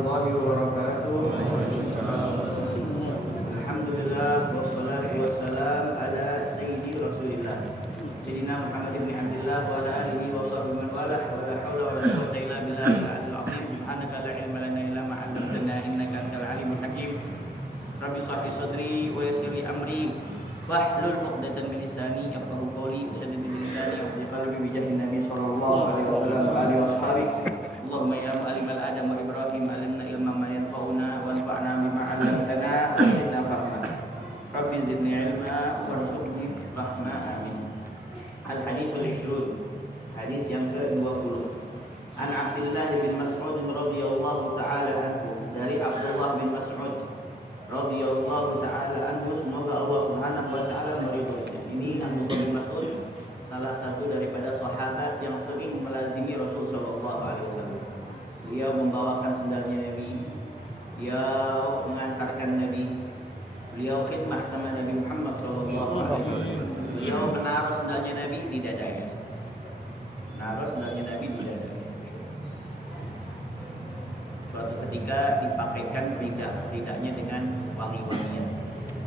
warahmatullahi wabarakatuh. Alhamdulillah wassalatu wassalam ala sayyidi Rasulillah Sayyidina Muhammad bin Abdullah wa ala alihi wa sahbihi man walah wa la haula wa la quwwata illa billahil aliyyil azim. Subhanaka la ilma lana illa ma 'allamtana innaka antal alimul hakim. Rabbi shrah li sadri wa yassir li amri wahlul 'uqdatam min lisani yafqahu qawli wasaddid bi lisani wa bi qalbi bi jahin nabi sallallahu alaihi wasallam wa alihi washabihi. Allahumma ya mu'allimal Adam wa Ibrahim alimna ilma ma yanfa'una wa anfa'na bima 'allamtana wa zidna fahma. Rabbi zidni ilma warzuqni fahma. Amin. Al-haditsul 20. Hadis yang ke-20. An Abdullah bin Mas'ud radhiyallahu ta'ala anhu, dari Abdullah bin Mas'ud radhiyallahu ta'ala anhu, semoga Allah Subhanahu wa taala meridhoinya. Ini Abdullah bin Mas'ud salah satu daripada sahabat yang sering melazimi Rasul sallallahu alaihi wasallam. Beliau membawakan sendalnya Nabi, beliau mengantarkan Nabi, beliau khidmah sama Nabi Muhammad sallallahu alaihi wasallam. Beliau menaruh sendalnya Nabi di dadanya. Menaruh sendalnya Nabi di dadanya. Suatu ketika dipakaikan ridanya dengan wangi-wangian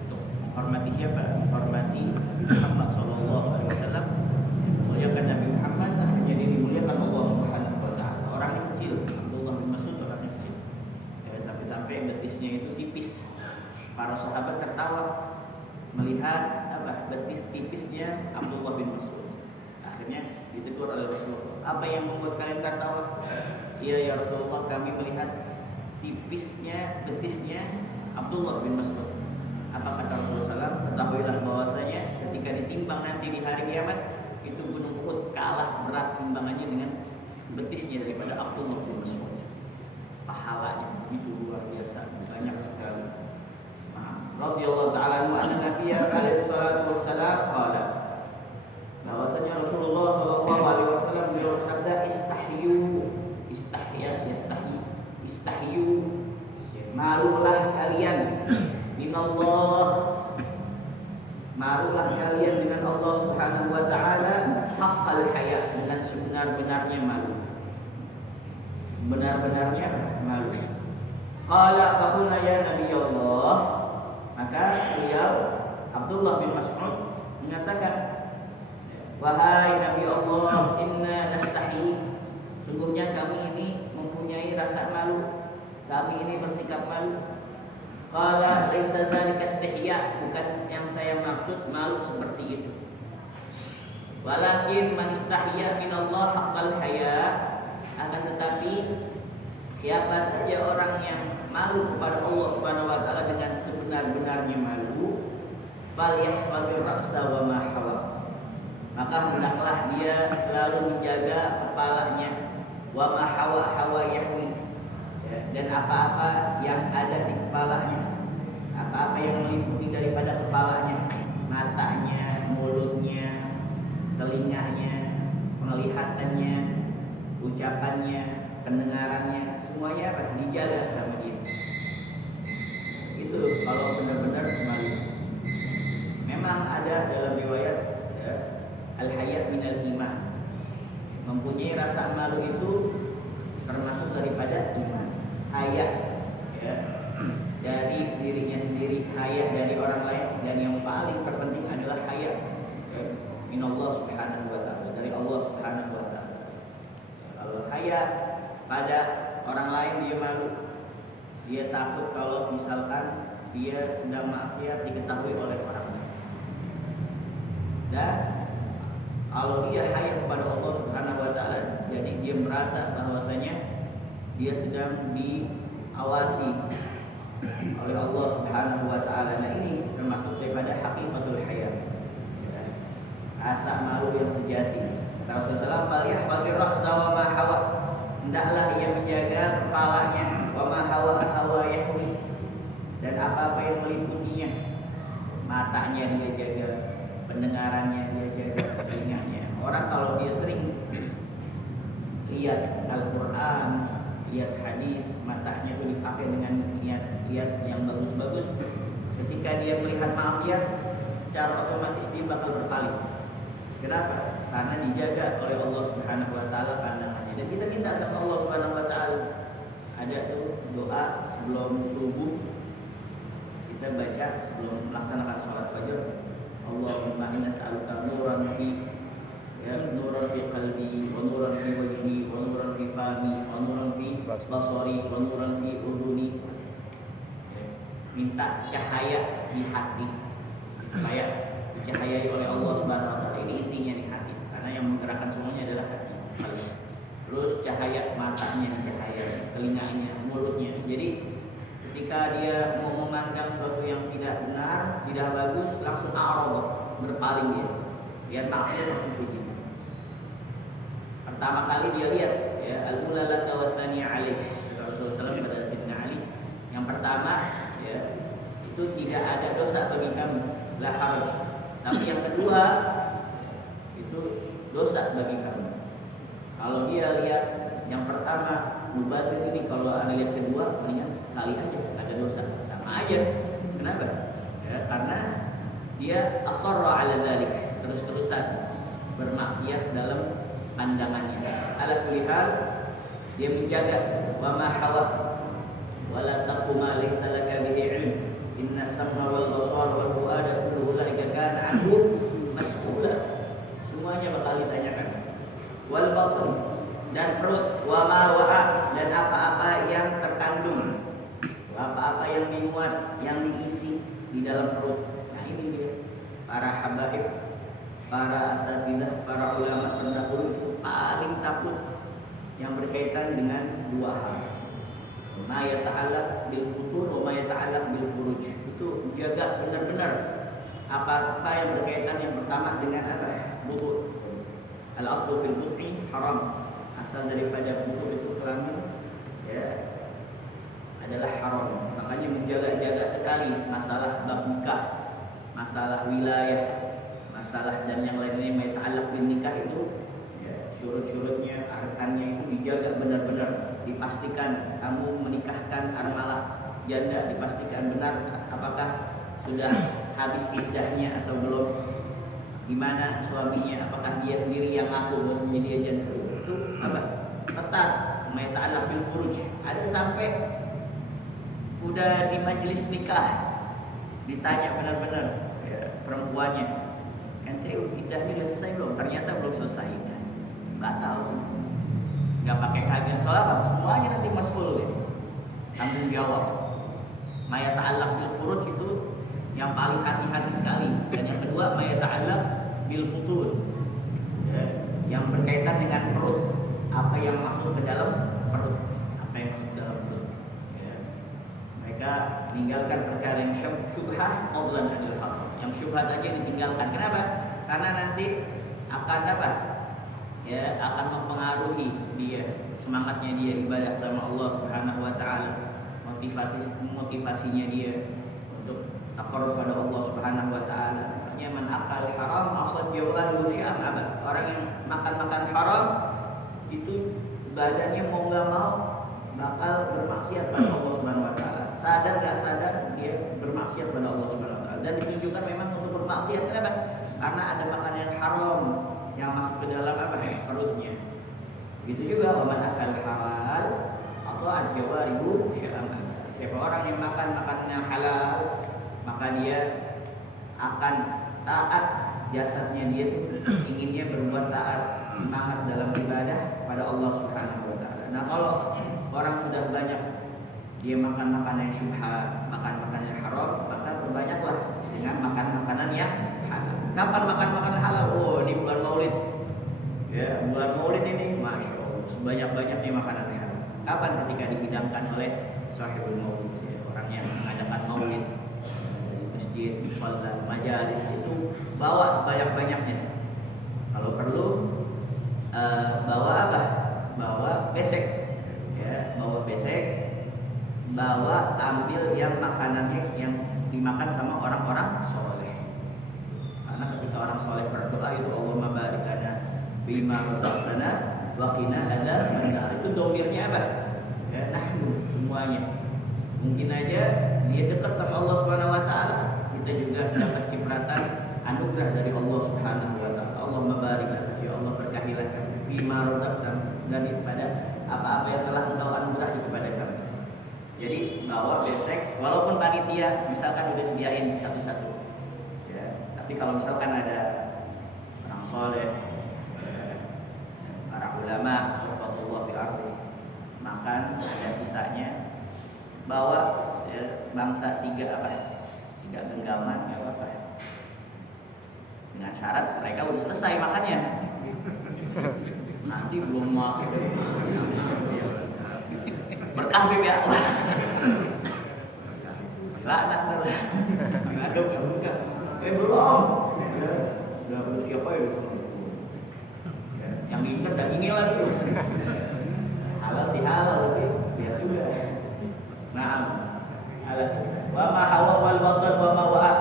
untuk menghormati siapa? Menghormati Muhammad sallallahu alaihi wasallam. Muliakan Nabi Muhammad, akhirnya dimuliakan Allah Subhanahu wa taala. Orangnya kecil, Abdullah bin Mas'ud orangnya kecil. Ya, sampai-sampai betisnya itu tipis. Para sahabat tertawa melihat betis tipisnya Abdullah bin Mas'ud. Akhirnya ditegur oleh Rasulullah. Apa yang membuat kalian tertawa? Iya ya Rasulullah, kami melihat tipisnya betisnya Abdullah bin Mas'ud. Apa kata Rasulullah SAW? Ketahuilah bahwasanya ketika ditimbang nanti di hari kiamat, itu gunung Uhud kalah berat timbangannya dengan betisnya daripada Abdullah bin Mas'ud. Pahalanya itu luar biasa, banyak sekali. Radhiyallahu ta'ala anhu anna Nabiyya alaihi salatu wassalam qala, bahwasanya Rasulullah sallallahu alaihi wasallam beliau bersabda, istahyu, malulah kalian minallah, malulah kalian dengan Allah Subhanahu wa taala, haqqal haya, dengan sebenar-benarnya malu. Benar-benarnya malu. Qala faqulna ya Nabi Allah, maka beliau Abdullah bin Mas'ud mengatakan, wahai Nabi Allah, inna nastahi, sungguhnya kami ini mempunyai rasa malu, kami ini bersikap malu. Qala laisa dzalika istihya, bukan yang saya maksud malu seperti itu. Walakin man istahya minallah haqqal haya, akan tetapi siapa saja orang yang malu kepada Allah Subhanahu wa taala dengan sebenar-benarnya malu, falyahfazir ra'sa wa ma hawa, maka hendaklah dia selalu menjaga kepalanya, wa ma hawa yahwi, dan apa-apa yang ada di kepalanya, apa-apa yang meliputi daripada kepalanya, matanya, mulutnya, telinganya, penglihatannya, ucapannya, pendengarannya, semuanya apa? Dijaga sama dia. Itu kalau benar-benar malu. Memang ada dalam riwayat al-haya minal iman, mempunyai rasa malu itu termasuk daripada iman. Haya dari dirinya sendiri, haya dari orang lain, dan yang paling terpenting adalah haya minallah Subhanahu wa taala, dari Allah Subhanahu wa taala. Kalau haya pada orang lain dia malu, dia takut kalau misalkan dia sedang maksiat diketahui oleh orang lain. Dan kalau dia haya kepada Allah Subhanahu wa taala, jadi dia merasa bahwasanya dia sedang diawasi oleh Allah Subhanahu wa taala. Nah, ini termasuk daripada haqiqatul haya, rasa malu yang sejati. Rasulullah falyahfazir ra'sa wa ma hawa, hendaklah ia menjaga kepalanya, wa ma hawa yahwi, dan apa-apa yang meliputinya. Matanya dia jaga, pendengarannya dia jaga, telinganya. Orang kalau dia sering lihat Al-Quran, lihat hadis, matanya itu dipakai dengan niat yang bagus-bagus. Ketika dia melihat maksiat, secara otomatis dia bakal berpaling. Kenapa? Karena dijaga oleh Allah Subhanahu wa taala pandangannya. Dan kita minta sama Allah Subhanahu wa taala. Ada tuh doa sebelum subuh kita baca sebelum melaksanakan sholat fajar, Allahumma inna nas'aluka nuran fi nuran fi qalbi wa nuran fi wajhi wa nuran fi fami wa nuran fi basari wa nuran fi udhuni. Minta cahaya di hati supaya dicahayai oleh Allah Subhanahu wa taala. Ini intinya di hati, karena yang menggerakkan semuanya adalah hati. Terus cahaya matanya, cahaya telinganya, mulutnya. Jadi ketika dia mau memandang sesuatu yang tidak benar, tidak bagus, langsung a'rad, berpaling dia. Lihat maksiat langsung pergi. Pertama kali dia lihat ya al-ula la tawathani alaih. Rasulullah SAW pada Sayyidina Ali, yang pertama ya itu tidak ada dosa bagi kamu, la haraj. Tapi yang kedua itu dosa bagi kamu. Kalau dia lihat yang pertama mubadir ini, kalau anda lihat kedua, mendingan sekali aja, ada dosa, sama aja. Kenapa? Ya, karena dia asarra ala dzalik, terus-terusan bermaksiat dalam pandangannya. Ala kulli hal, dia menjaga wa ma hawa wala taqfu ma laysa laka bihi ilm. Inna sam'a wal basara wal fuada kullu ulaika kana anhu mas'ula. Semuanya bakal ditanyakan. Wal batn, dan perut, wa ma wa'a, dan apa-apa yang terkandung, apa-apa yang dimuat, yang diisi di dalam perut. Nah ini dia para habaib, para asatidzah, para ulama terdahulu itu paling takut yang berkaitan dengan dua hal. Ma yata'allaq bil futur wa ma yata'allaq bil furuj. Itu jaga benar-benar apa-apa yang berkaitan, yang pertama dengan apa? Wudu. Al-aslu fil wudu'i haram. Asal daripada wudu itu kelamin ya adalah haram. Makanya menjaga-jaga sekali masalah bab nikah, masalah wilayah, masalah dan yang lainnya yang ta'allaq bin nikah itu ya, syurut-syurutnya, arkannya itu dijaga benar-benar. Dipastikan kamu menikahkan armalah janda, dipastikan benar apakah sudah habis iddahnya atau belum, gimana suaminya, apakah dia sendiri yang ngaku bahwasanya dia janda. Itu apa? Ketat. Ma ta'allaq bil furuj. Ada sampai udah di majelis nikah ditanya benar-benar ya, perempuannya, ente iddahnya udah selesai belum? Ternyata belum selesai. Batal. Nggak pakai kajian soal apa? Semuanya nanti mas'ul ya. Tanggung jawab. Ma ta'allaq bil furuj itu yang paling hati-hati sekali. Dan yang kedua ma ta'allaq bil butun. Ya, yang berkaitan dengan perut, apa yang masuk ke dalam perut, apa yang masuk ke dalam perut. Ya. Mereka meninggalkan perkara yang syubhah fadlan anil haq. Yang syubhat aja ditinggalkan. Kenapa? Karena nanti akan apa? Ya, akan mempengaruhi dia, semangatnya dia ibadah sama Allah Subhanahu wa taala, motivasinya dia untuk taqarrub pada Allah Subhanahu wa taala. Makanya man akal haram asad jawahu sya'am. Orang yang makan haram itu badannya mau enggak mau bakal bermaksiat pada Allah Subhanahu wa taala. Sadar enggak sadar dia bermaksiat pada Allah Subhanahu wa taala. Dan ditunjukkan memang untuk bermaksiat kenapa? Karena ada makanan haram yang masuk ke dalam apa? Perutnya. Begitu juga waman akal halal atau al-jawarihu sya'am. Siapa orang yang makan makanan yang halal, maka dia akan taat, jasadnya dia tuh inginnya berbuat taat, semangat dalam ibadah pada Allah Subhanahu wa taala. Nah, kalau orang sudah banyak dia makan makanan yang syubhat, makan makanan yang haram, maka perbanyaklah dengan makan makanan yang halal. Kapan makan makanan halal? Oh, di bulan Maulid. Ya, bulan Maulid ini Masya Allah sebanyak-banyaknya makanan yang halal. Kapan? Ketika dihidangkan oleh sahibul maulid, ya, orang yang mengadakan maulid dari masjid, musalla, majalis itu bawa sebanyak-banyaknya. Kalau perlu bawa apa? Bawa besek, ya, bawa besek, bawa ambil yang makanannya yang dimakan sama orang-orang soleh. Karena ketika orang soleh berdoa itu Allahumma barik lana fima razaqtana wa qina adzabannar. Itu domirnya apa? Ya, nahnu semuanya. Mungkin aja dia dekat sama Allah Subhanahu wa taala, kita juga dapat cipratan anugerah dari Allah Subhanahu wa taala. Allahumma barik lana, ya Allah berkahilah kami fima razaqtana, daripada apa-apa yang telah Engkau anugerahi kepada kami. Jadi bawa besek, walaupun panitia misalkan udah sediain satu-satu, ya. Tapi kalau misalkan ada orang soleh, para ulama, sofatullah fil ardi, makan ada sisanya, bawa ya, bangsa tiga genggaman, ya apa? Dengan syarat mereka udah selesai makannya. Nanti belum makan. Berkah ya Allah. Laknat lah. Ngadep ya bukan. Belum. Ya, udah siapa ya? Yang diincar dagingnya lagi. Halal sih halal tapi biar juga. Nah, halal. Wa ma hawa wal batar wa ma wa'a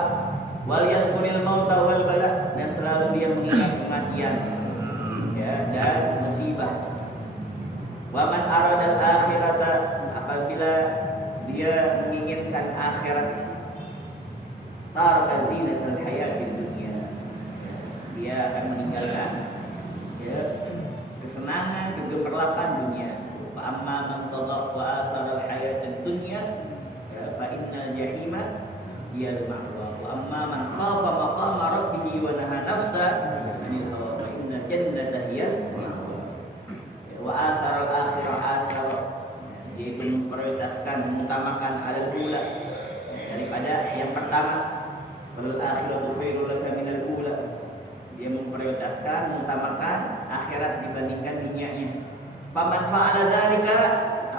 wal yadhkuril mauta wal bala, dan selalu dia mengingat kematian ya dan musibah. Wa man arada al-akhirata, apabila dia menginginkan akhirat, taraka zinatal hayatid dunya, dia akan meninggalkan ya kesenangan, kegemerlapan dunia. Fa amma man tadha wa athara al-hayatid dunya ya fa innal jahima hiyal ma'wa. Wa amma man khafa maqama rabbih wa naha nafsa 'anil hawa fa innal jannata hiyal ma'wa. Wa athara al-akhirah, dia memprioritaskan, mengutamakan alal ula, daripada yang pertama. Wal akhiratu khairul laka minal ula, dia memprioritaskan, mengutamakan akhirat dibandingkan dunianya. Faman fa'ala dzalika,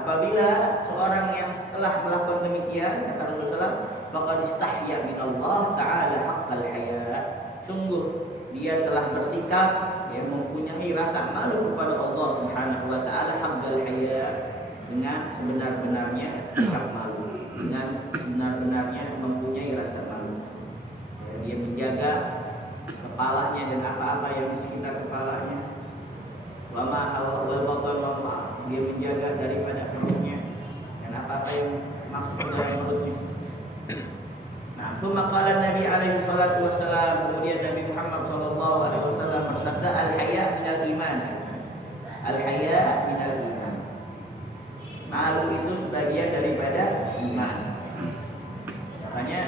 apabila seorang yang telah melakukan demikian, kata Rasulullah, faqad istahya min Allah taala haqqal haya, sungguh dia telah bersikap, dia mempunyai rasa malu kepada Allah Subhanahu wa taala, haqqal haya, dengan sebenar-benarnya sikap malu, dengan benar-benarnya mempunyai rasa malu. Ya, dia menjaga kepalanya dan apa-apa yang di sekitar kepalanya. Wa ma hawa wal batar wa ma, dia menjaga daripada perutnya dan apa-apa yang masuk ke dalam mulutnya. Nah, thumma qala Nabi alaihi salatu wassalam, kemudian Nabi Muhammad sallallahu alaihi wasallam bersabda, al-haya minal iman. Al-haya minal iman. Malu itu sebagian daripada iman. Makanya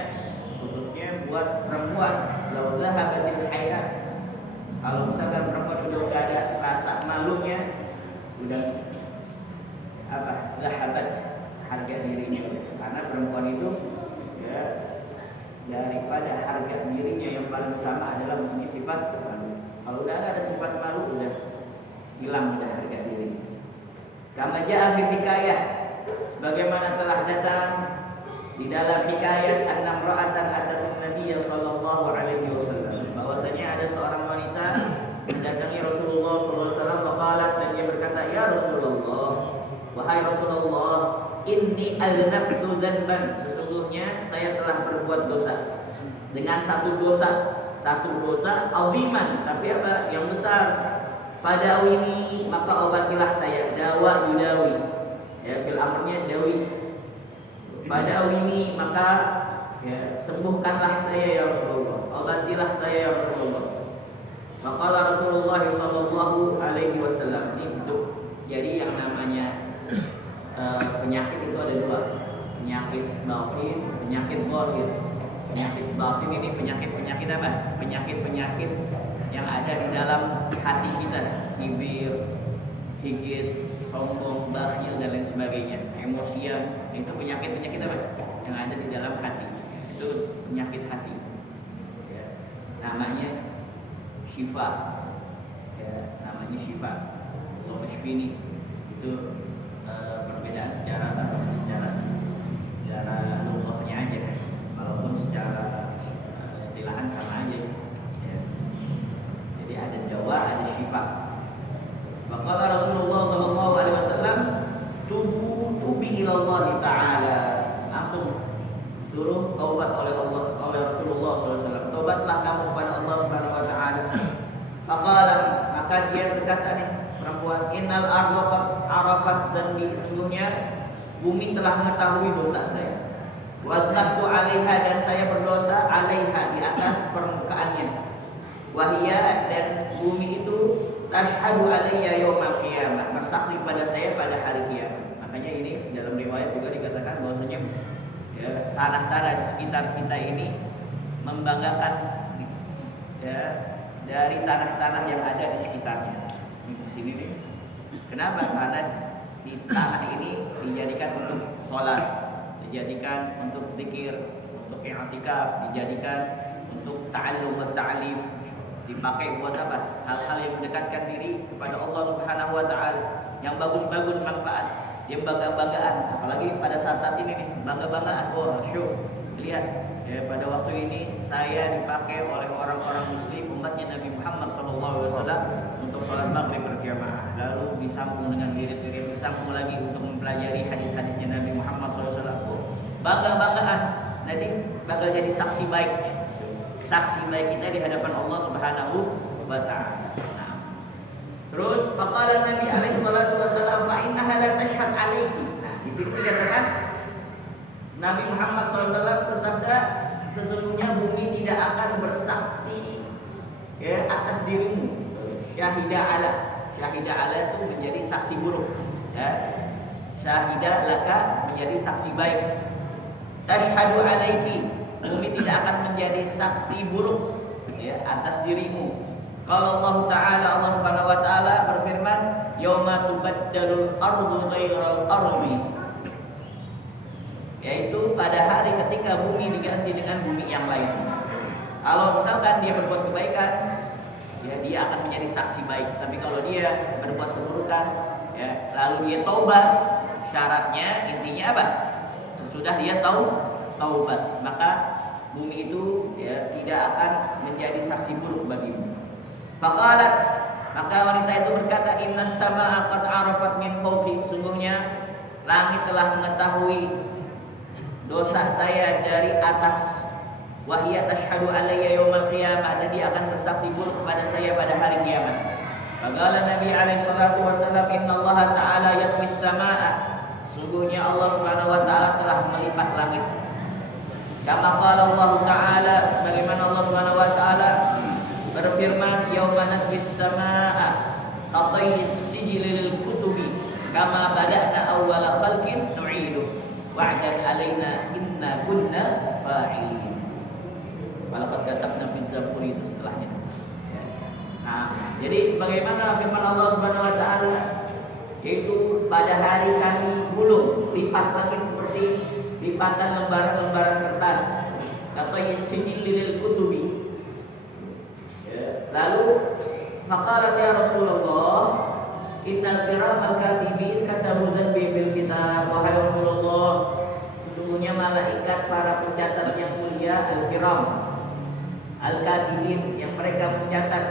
khususnya buat perempuan, lau dhahabatil haya, kalau misalkan perempuan udah gak ada rasa malunya, udah apa? Dhahabat, harga dirinya. Karena perempuan itu ya daripada harga dirinya yang paling utama adalah mempunyai sifat malu. Kalau udah ada sifat malu, udah hilang udah harga diri. Kama ja'a fi hikayah, sebagaimana telah datang di dalam hikayat, anna imra'atan atatun Nabiy sallallahu alaihi wasallam, bahwasanya ada seorang wanita mendatangi Rasulullah sallallahu alaihi wasallam, waqalat, dan dia berkata, ya Rasulullah, wahai Rasulullah, inni aznabtu dzanban, sesungguhnya saya telah berbuat dosa, dengan satu dosa aziman, tapi apa? Yang besar. Fadawini, maka obatilah saya. Dawa yudawi, ya fil amrnya dawi. Fadawini, maka ya sembuhkanlah saya ya Rasulullah, obatilah saya ya Rasulullah. Maka Rasulullah sallallahu alaihi wasallam, itu jadi yang namanya penyakit itu ada dua, penyakit batin, penyakit zahir. Penyakit batin ini penyakit apa? Penyakit yang ada di dalam hati kita, bibir, gigit, sombong, bakhil dan lain sebagainya, emosian, itu penyakit apa? Yang ada di dalam hati, itu penyakit hati. Ya, namanya syifa, ya, namanya syifa. Allah mashfini, itu perbedaan secara lughahnya aja, walaupun secara istilahan sama aja. Ya. Jadi ada dawa, ada syifa. Maka Rasulullah sallallahu alaihi wasallam tubi ila Allah taala, langsung suruh taubat oleh Rasulullah sallallahu alaihi wasallam. Taubatlah kamu kepada Allah Subhanahu wa taala. Maka dia berkata nih, perempuan, innal arda qad arafat, dan sesungguhnya bumi telah mengetahui dosa saya. Wa dzabtu 'alaiha, dan saya berdosa 'alaiha, di atas permukaannya. Wahia, dan bumi itu tashhadu 'alayya yaumal qiyamah, bersaksi pada saya pada hari kiamat. Makanya ini dalam riwayat juga dikatakan ya, tanah-tanah di sekitar kita ini membanggakan ya, dari tanah-tanah yang ada di sekitarnya. Di sini nih. Kenapa? Karena di tanah ini dijadikan untuk sholat, dijadikan untuk zikir, untuk i'tikaf, dijadikan untuk ta'allum wa ta'lim, dipakai buat apa? Hal-hal yang mendekatkan diri kepada Allah Subhanahu wa taala, yang bagus-bagus manfaat, yang bangga-banggaan, apalagi pada saat-saat ini nih, bangga-banggaan. Oh, syuf, lihat ya, pada waktu ini saya dipakai oleh orang-orang muslim umatnya Nabi Muhammad SAW untuk sholat maghrib berjamaah, lalu disambung dengan wirid-wirid, disambung lagi untuk mempelajari hadis-hadisnya Nabi Muhammad SAW. Bangga-banggaan, nanti bakal jadi saksi baik kita di hadapan Allah Subhanahu wa taala. Nah, terus faqala Nabi alaihi salatu wasallam fa innaha la tashhad alayki. Nah, di sini dikatakan Nabi Muhammad SAW bersabda, sesungguhnya bumi tidak akan bersaksi ya atas dirimu. Syahidah ala itu menjadi saksi buruk ya. Syahidah laka menjadi saksi baik. Tashhadu alaiki, bumi tidak akan menjadi saksi buruk ya atas dirimu. Kalau Allah Subhanahu wa taala berfirman, yauma tubaddalul ardu ghairal ardi, yaitu pada hari ketika bumi diganti dengan bumi yang lain. Kalau misalkan dia berbuat kebaikan, ya dia akan menjadi saksi baik. Tapi kalau dia berbuat keburukan, ya lalu dia taubat, syaratnya intinya apa? Sesudah dia taubat, maka bumi itu ya tidak akan menjadi saksi buruk bagimu. Faqalat, maka wanita itu berkata, innas samaa'a qad arafat min fawqi, sungguhnya langit telah mengetahui dosa saya dari atas. Wahia tashhadu alayya yaumal qiyamah, dan dia akan bersaksi buruk kepada saya pada hari kiamat. Faqala Nabi alaihi salatu wasallam, innallaha ta'ala yatwis samaa'a, sungguhnya Allah Subhanahu wa taala telah melipat langit. Kama qala Allah taala, sebagaimana Allah Subhanahu wa taala berfirman, yauma natwis samaa'a tatayis sijilil kutubi kama bada'na awwala khalqin nu'idu wa'dan alaina inna kunna fa'ilin. Walaqad katabna fi zaburi, itu setelahnya. Nah, jadi sebagaimana firman Allah Subhanahu wa taala, yaitu pada hari kami gulung, lipat langit seperti lipatan lembaran-lembaran kertas, atau yasjilil kutubi. Lalu faqalat ya Rasulullah, innal kiramal katibin katabu dzanbi fil kitab. Wahai Rasulullah, sesungguhnya malaikat para pencatat yang mulia, al-kiram, al-katibin, yang mereka mencatat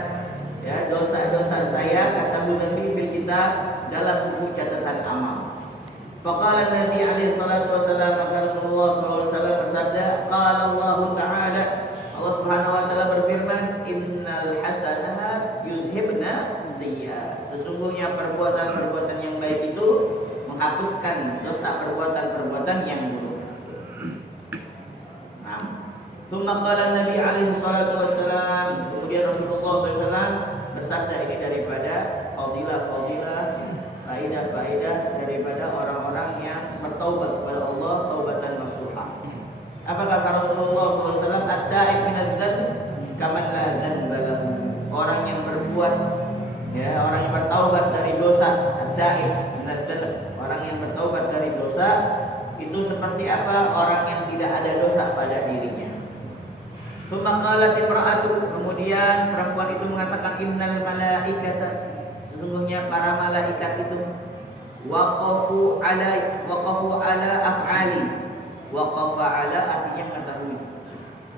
ya dosa-dosa saya, katabu dzanbi fil kitab, dalam buku catatan amal. Faqala Nabi alaihi salatu wasallam, maka Rasulullah sallallahu alaihi wasallam bersabda, qala Allah taala, Allah Subhanahu wa taala berfirman, innal hasanat yudhibna sayyi'at, sesungguhnya perbuatan-perbuatan yang baik itu menghapuskan dosa perbuatan-perbuatan yang buruk. Nah, tsumma qala Nabi alaihi salatu wassalam, kemudian Rasulullah SAW bersabda, ini daripada fadilah-fadilah, faedah-faedah daripada orang-orang yang bertaubat kepada Allah taubatan nasuha. Apa kata Rasulullah SAW? At-ta'ib minadz-dzanb kama la dzanba lahu. Orang yang berbuat ya, orang yang bertaubat dari dosa, at-ta'ib minadz-dzanb, orang yang bertaubat dari dosa itu seperti apa? Orang yang tidak ada dosa pada dirinya. Tsumma qalat imra'atu, kemudian perempuan itu mengatakan, innal malaikata, sesungguhnya para malaikat itu waqafu ala af'ali. Waqafa ala artinya mengetahui.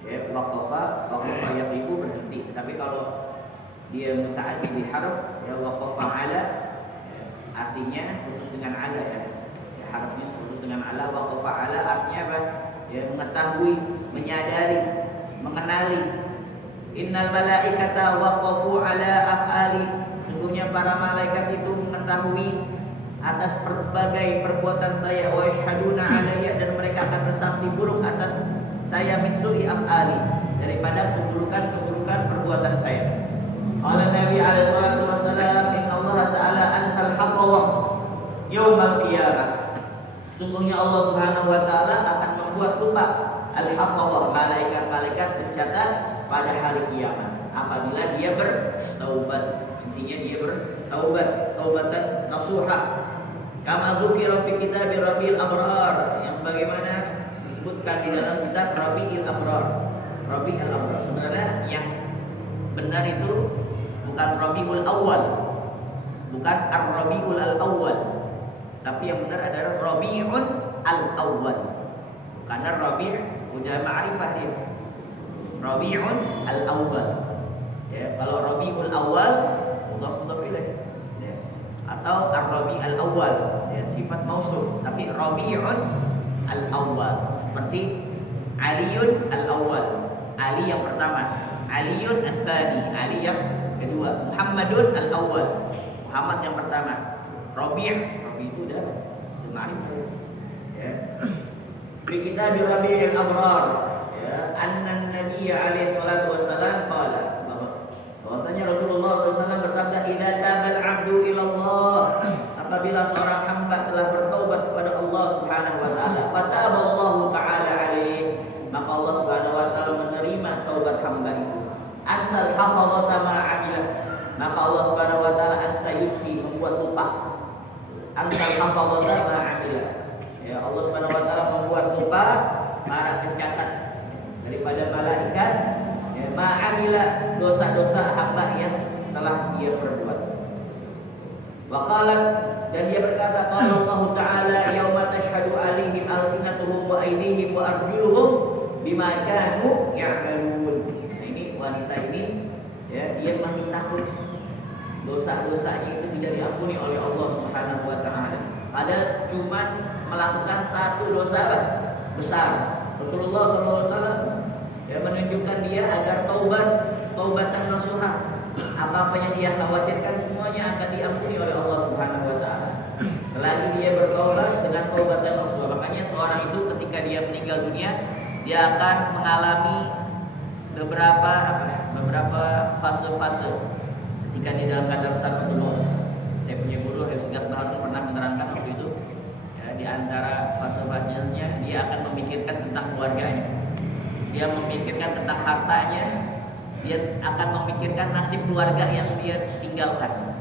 Ya, waqafa yaqifu berhenti. Tapi kalau dia muta'addi bi harf, ya waqafa ala ya, artinya khusus dengan ala ya. Ya, harfnya khusus dengan ala. Waqafa ala artinya apa? Ya, mengetahui, menyadari, mengenali. Innal malaikata waqafu ala af'ali, sesungguhnya para malaikat itu mengetahui atas berbagai perbuatan saya, wa yashhaduna alayya, dan mereka akan bersaksi buruk atas saya, min su'i af'ali, daripada keburukan-keburukan perbuatan saya. Qala Nabi alaihi salatu wassalam, inna Allah ta'ala ansal hafawah yaumal qiyamah, sungguhnya Allah Subhanahu wa taala akan membuat lupa al-hafadhah, malaikat-malaikat pencatat pada hari kiamat apabila dia bertaubat. Intinya dia bertaubat, taubatan nasuha. Kama dzukira fi kitab Rabi'il Abrar, yang sebagaimana disebutkan di dalam kitab Rabi'il Abrar. Rabi'il Abrar sebenarnya yang benar itu bukan Rabiul Awal, bukan Ar-Rabiul Al-Awwal, tapi yang benar adalah Rabi'un Al-Awwal. Karena Rabi' udah ma'rifah dia. Rabi'un Al-Awwal. Ya, kalau Rabiul Awwal mudhaf ilaih. Ya. Atau Ar-Rabi' Al-Awwal, ya, sifat mausuf, tapi Rabi'un Al-Awwal. Seperti Aliun Al-Awwal, Ali yang pertama, Aliun Al-Thani, Ali yang kedua, Muhammadun Al-Awwal, Muhammad yang pertama. Rabi' itu udah ma'rifah. Ya. Fi kitab Rabi'il Abrar, ya, anna Nabi alaihi salatu wassalam qala, bahwasanya Rasulullah SAW bersabda, idza tabal 'abdu ila Allah, apabila seorang hamba telah bertaubat kepada Allah Subhanahu wa taala, fataballahu taala alaihi, maka Allah Subhanahu wa taala menerima taubat hamba itu. Ansal hafadhata ma 'amila, maka Allah Subhanahu wa taala ansayusi, membuat lupa. Ansal hafadhata ma 'amila, ya, Allah Subhanahu wa taala membuat lupa para pencatat daripada malaikat, ya, ma 'amila, dosa-dosa hamba yang telah dia perbuat. Wa qalat, dan dia berkata, qala Allah taala yauma tashhadu alaihim alsinatuhum wa aydihim wa arjuluhum bima kanu ya'malun. Nah, ini wanita ini, ya, dia masih takut dosa-dosanya itu tidak diampuni oleh Allah Subhanahu wa taala. Padahal cuma melakukan satu dosa besar. Rasulullah SAW, ya, menunjukkan dia agar taubatan nasuha. Apa-apa yang dia khawatirkan semuanya akan diampuni oleh Allah Subhanahu wa taala. Selagi dia bertaubat dengan taubatan nasuha. Makanya seorang itu ketika dia meninggal dunia, dia akan mengalami beberapa fase-fase. Ketika di dalam kadar dulu, saya punya guru Hifzgat Bahar pernah menerangkan waktu itu, ya, di antara fase-fasenya dia akan memikirkan tentang keluarganya, dia memikirkan tentang hartanya, dia akan memikirkan nasib keluarga yang dia tinggalkan.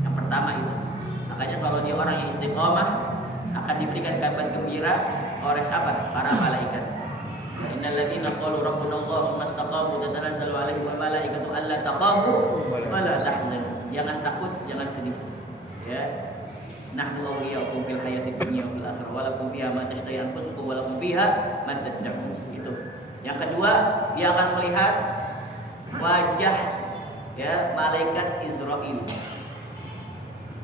Yang pertama itu. Makanya kalau dia orang yang istiqomah akan diberikan kabar gembira oleh apa? Para malaikat. Innal ladzina qalu rabbuna Allah tsumma istaqamu tatanazzalu alaihim malaikatu alla takhafu wa la tahzanu. Jangan takut, jangan sedih. Ya. Nahnu awliyaukum fil hayatid dunya wa fil akhirah wa lakum fiha ma tashtahi anfusukum wa lakum fiha ma tad'un. Itu. Yang kedua, dia akan melihat wajah, ya, malaikat Israil.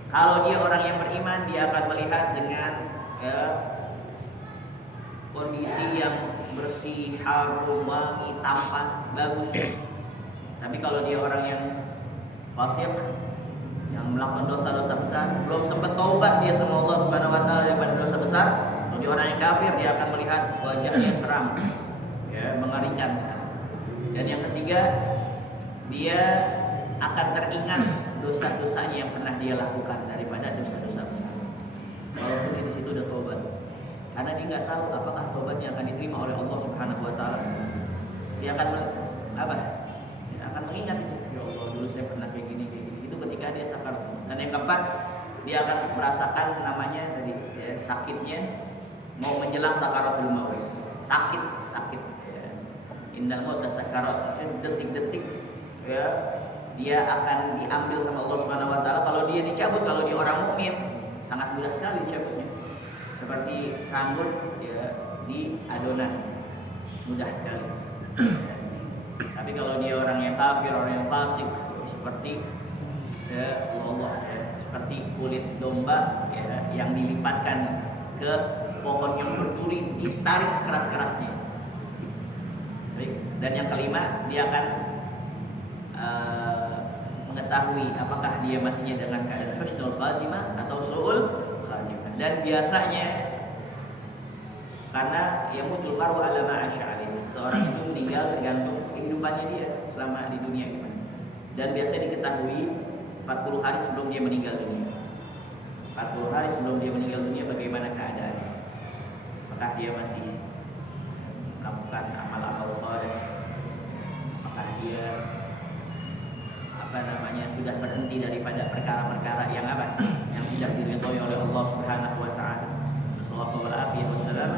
Kalau dia orang yang beriman, dia akan melihat dengan, ya, kondisi yang bersih, harum, wangi, tampan, bagus. Tapi kalau dia orang yang fasik, yang melakukan dosa-dosa besar, belum sempat taubat dia sama Allah Subhanahu wa taala daripada dosa besar, kalau dia orang yang kafir, dia akan melihat wajahnya seram, ya, mengerikan sekali. Dan yang ketiga, dia akan teringat dosa-dosanya yang pernah dia lakukan daripada dosa-dosa besar. Walaupun dia di situ udah taubat, karena dia nggak tahu apakah taubatnya akan diterima oleh Allah Subhanahu wa taala. Dia akan Dia akan mengingat itu. Ya Allah, dulu saya pernah kayak gini. Itu ketika dia sakarat. Dan yang keempat, dia akan merasakan namanya tadi, ya, sakitnya mau menjelang sakaratul maut. Sakit. Ya. Innal mauta sakarat. Detik-detik, ya, dia akan diambil sama Allah Subhanahu wa taala. Kalau dia dicabut, kalau dia orang mukmin, sangat mudah sekali dicabutnya. Seperti rambut, ya, di adonan, mudah sekali. Tapi kalau dia orang yang kafir, orang yang fasik, seperti, ya, Allah, ya, seperti kulit domba, ya, yang dilipatkan ke pohon yang berduri, ditarik sekeras-kerasnya. Dan yang kelima, dia akan mengetahui apakah dia matinya dengan keadaan husnul khatimah atau su'ul khatimah. Dan biasanya, karena yang muncul paru alama asy'ari, seorang itu meninggal tergantung kehidupannya dia selama di dunia ini. Dan biasanya diketahui 40 hari sebelum dia meninggal dunia. 40 hari sebelum dia meninggal dunia bagaimana keadaannya. Apakah dia masih melakukan amal-amal saleh, apakah dia sudah berhenti daripada perkara-perkara yang tidak diridhoi oleh Allah Subhanahu wa taala. Sallallahu alaihi wasallam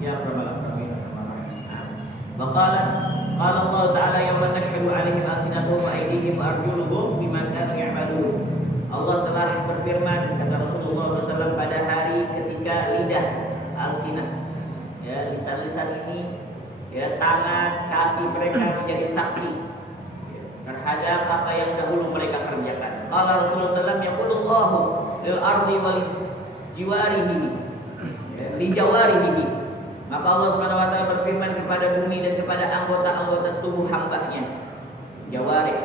ya rabbal alamin. Wa qala Allah taala yauma tashhadu alaihim alsinatuhum wa aydihim wa arjuluhum bima kanu ya'malun. Allah telah berfirman, kata Rasulullah SAW, pada hari ketika lidah, alsinah, ya, lisan-lisan ini, ya, tangan, kaki mereka menjadi saksi terhadap apa yang dahulu mereka kerjakan. Qala Rasulullah SAW, yaqulullahu lil ardi wal jiwarihi, li jawarihi. Maka Allah Subhanahu wa taala berfirman kepada bumi dan kepada anggota-anggota tubuh hamba-Nya. Jawarih,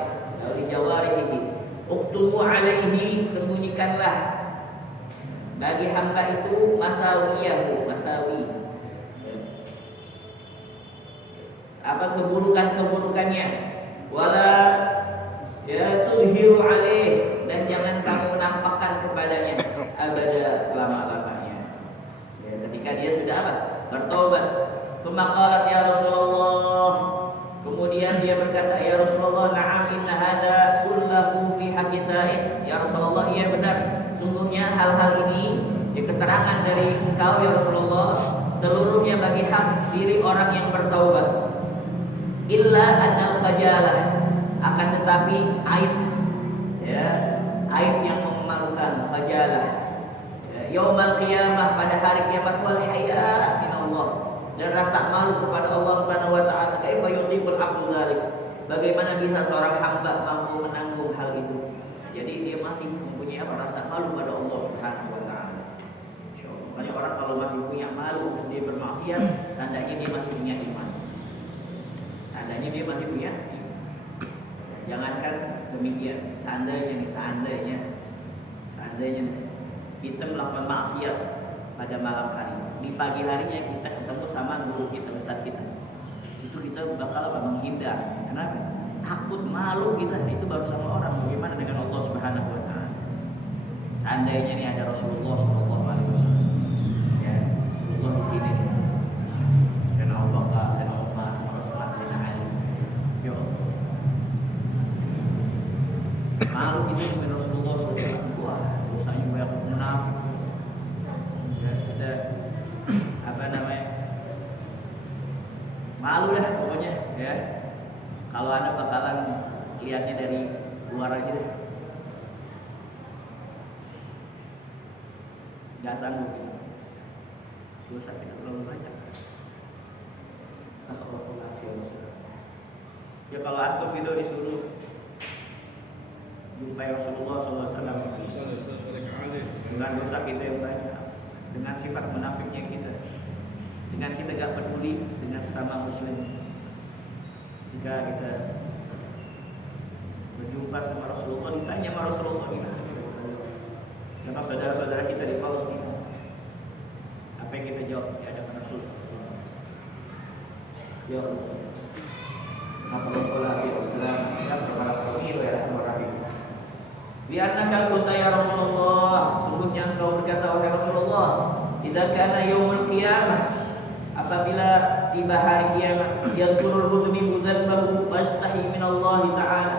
li jawarihi. Uktubu alaihi, sembunyikanlah bagi hamba itu masawiyahu, masawi, apa keburukan-keburukannya. Wala ya tudhiru alaih, dan jangan kamu menampakkan kepadanya abada, selama-lamanya. Ya, ketika dia sudah bertaubat. Tsumma qalat ya Rasulullah, kemudian dia berkata, ya Rasulullah, na'am inna hadza kullahu fi haqqi. Ya Rasulullah, iya benar, sungguhnya hal-hal ini, ya, keterangan dari engkau ya Rasulullah, seluruhnya bagi hak diri orang yang bertaubat. Illa annal khajalah, akan tetapi aib, ya, aib yang memalukan, khajalah, ya, yaumal qiyamah, pada hari kiamat, wal haya min Allah, dan rasa malu kepada Allah Subhanahu wa taala. Kaifa yutiqul abdu dzalik, bagaimana bisa seorang hamba mampu menanggung hal itu? Jadi dia masih mempunyai rasa malu pada Allah Subhanahu wa taala. Insyaallah. Banyak orang kalau masih punya malu dan dia bermaksiat, tandanya dia masih punya iman. Tandanya dia masih punya. Jangankan demikian, seandainya kita melakukan maksiat pada malam hari, di pagi harinya kita ketemu sama guru kita, ustaz kita, itu kita bakal menghindar. Kenapa? Takut, malu kita. Itu baru sama orang. Bagaimana dengan Allah Subhanahu wa taala? Seandainya nih ada Rasulullah sallallahu alaihi wasallam, ya, Rasulullah di sini, Sayyidina Abu Bakar, Sayyidina Umar, Sayyidina Ali, yo, malu kita dengan Rasulullah sallallahu alaihi wasallam. Wah, dosanya banyak, munafik. Ya, kita malu dah pokoknya, ya. Kalau Anda bakalan lihatnya dari luar aja deh, nggak sanggup. Dosa kita terlalu banyak. Ya kalau antum itu disuruh jumpai Rasulullah SAW dengan dosa kita yang banyak, dengan sifat munafiknya kita, dengan kita gak peduli dengan sesama muslim, jika kita berjumpa sama Rasulullah, ditanya sama Rasulullah gimana, sama saudara-saudara kita di Palestina, apa yang kita jawab di hadapan Rasulullah? Ya Allah, Assalamualaikum warahmatullahi wabarakatuh. Li'annaka qulta ya Rasulullah, sungguhnya engkau berkata wahai Rasulullah, idza kana yaumul qiyamah, apabila tiba hari kiamat, yadhkurul mudhnibu dzanbahu fastahi min Allah taala,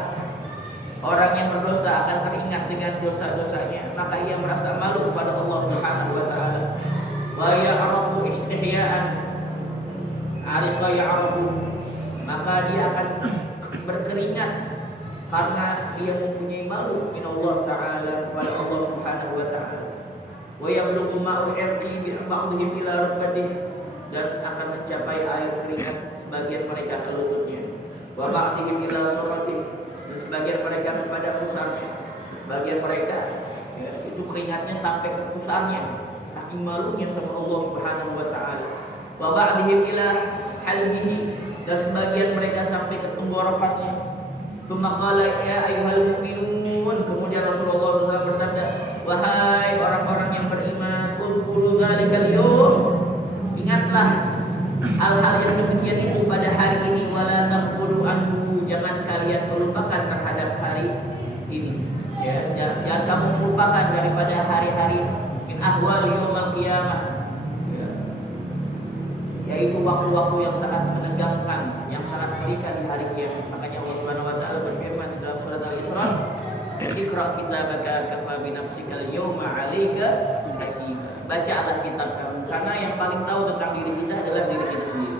orang yang berdosa akan teringat dengan dosa-dosanya, maka ia merasa malu kepada Allah Subhanahu wa taala. Wa ya'rafu istihya'an ariqa ya'rafu, maka dia akan berkeringat karena dia mempunyai malu min Allah taala kepada Allah Subhanahu wa taala. Wa yablughu ma'u irqi bi ba'dihim ila rukbatihi, dan akan mencapai air keringat sebagian mereka ke lututnya. Wa ba'dihim ila suratihi, dan sebagian mereka kepada pusarnya. Sebagian mereka, ya, itu keringatnya sampai ke pusarnya, saking malunya sama Allah Subhanahu wa taala. Wa ba'dihim ila halbihi, dan sebagian mereka sampai ke tenggorokannya. Qala ya ayyuhal mu'minun, kemudian Rasulullah SAW bersabda, wahai orang-orang yang beriman, qulu dzalikal yaum, ingatlah hal-hal yang demikian itu pada hari ini, wala taghfulu anhu, jangan kalian melupakan terhadap hari ini, ya, jangan kamu melupakan daripada hari-hari min ahwal yaumil qiyamah, ya, yaitu waktu-waktu yang sangat menegangkan, yang sangat mengerikan di hari kiamat. Makanya Allah Subhanahu wa taala berfirman dalam surat Al-Isra, "Iqra kitabaka kafa bi nafsika al-yawma 'alaika hasiba." Bacalah kitab kamu, karena yang paling tahu tentang diri kita adalah diri kita sendiri.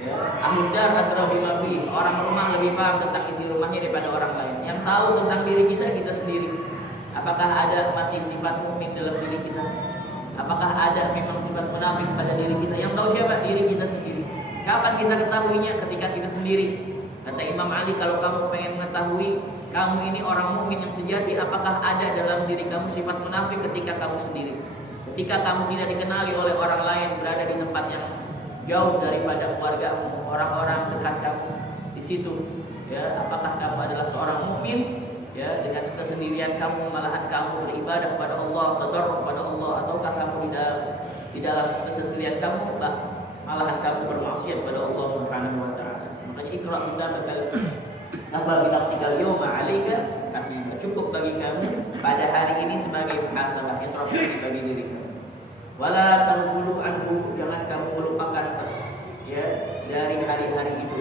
Ya, ahlud dar adra bima fi, orang rumah lebih paham tentang isi rumahnya daripada orang lain. Yang tahu tentang diri kita sendiri. Apakah ada masih sifat mukmin dalam diri kita? Apakah ada memang sifat munafik pada diri kita? Yang tahu siapa? Diri kita sendiri. Kapan kita ketahuinya? Ketika kita sendiri. Kata Imam Ali, kalau kamu pengen mengetahui kamu ini orang mukmin yang sejati, apakah ada dalam diri kamu sifat munafik ketika kamu sendiri? Ketika kamu tidak dikenali oleh orang lain, berada di tempat yang jauh daripada keluargamu, orang-orang dekat kamu di situ, ya, apakah kamu adalah seorang mukmin? Ya, dengan kesendirian kamu, malahan kamu beribadah kepada Allah, tadarruk kepada Allah, ataukah kamu di dalam kesendirian kamu, malahan kamu bermaksiat kepada Allah Subhanahu wa taala. Makanya Iqra kitabaka kafa bi nafsika al-yawma 'alaika hasiba. Cukup bagi kamu pada hari ini sebagai muhasabah, introspeksi bagi diri kamu. Wala tanfulu anhu, jangan kamu melupakan ya dari hari-hari itu.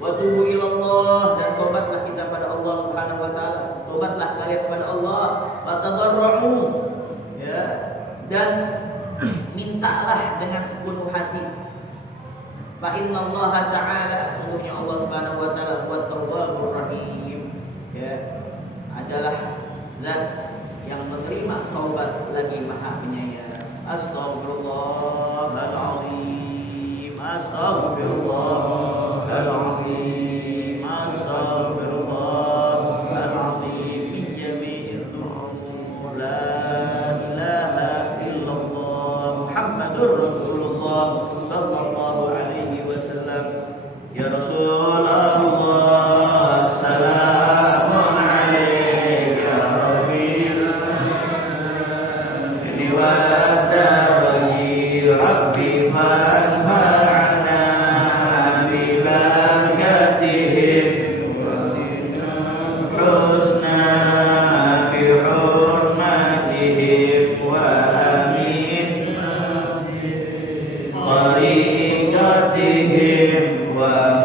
Wa tubu ilallah, dan tobatlah kita pada Allah Subhanahu wa taala. Tobatlah kalian kepada Allah, wa tadarru'u, ya, dan mintalah dengan sepenuh hati. Fa innallaha ta'ala, sesungguhnya Allah Subhanahu wa taala huwat tawwabur rahim, ya, adalah zat yang menerima taubat lagi Maha Penyayang. Astaghfirullahaladzim, astaghfirullahaladzim, astaghfirullahaladzim min jami'il dzunub. La ilaha illallah Muhammadur Rasulullah sallallahu alaihi wasallam. Ya Rasulullah, salamun alaika ya Rabbil Rabbi fanfa'na bibarakatihim husna bihurmatihim wa amin tariqatihim wa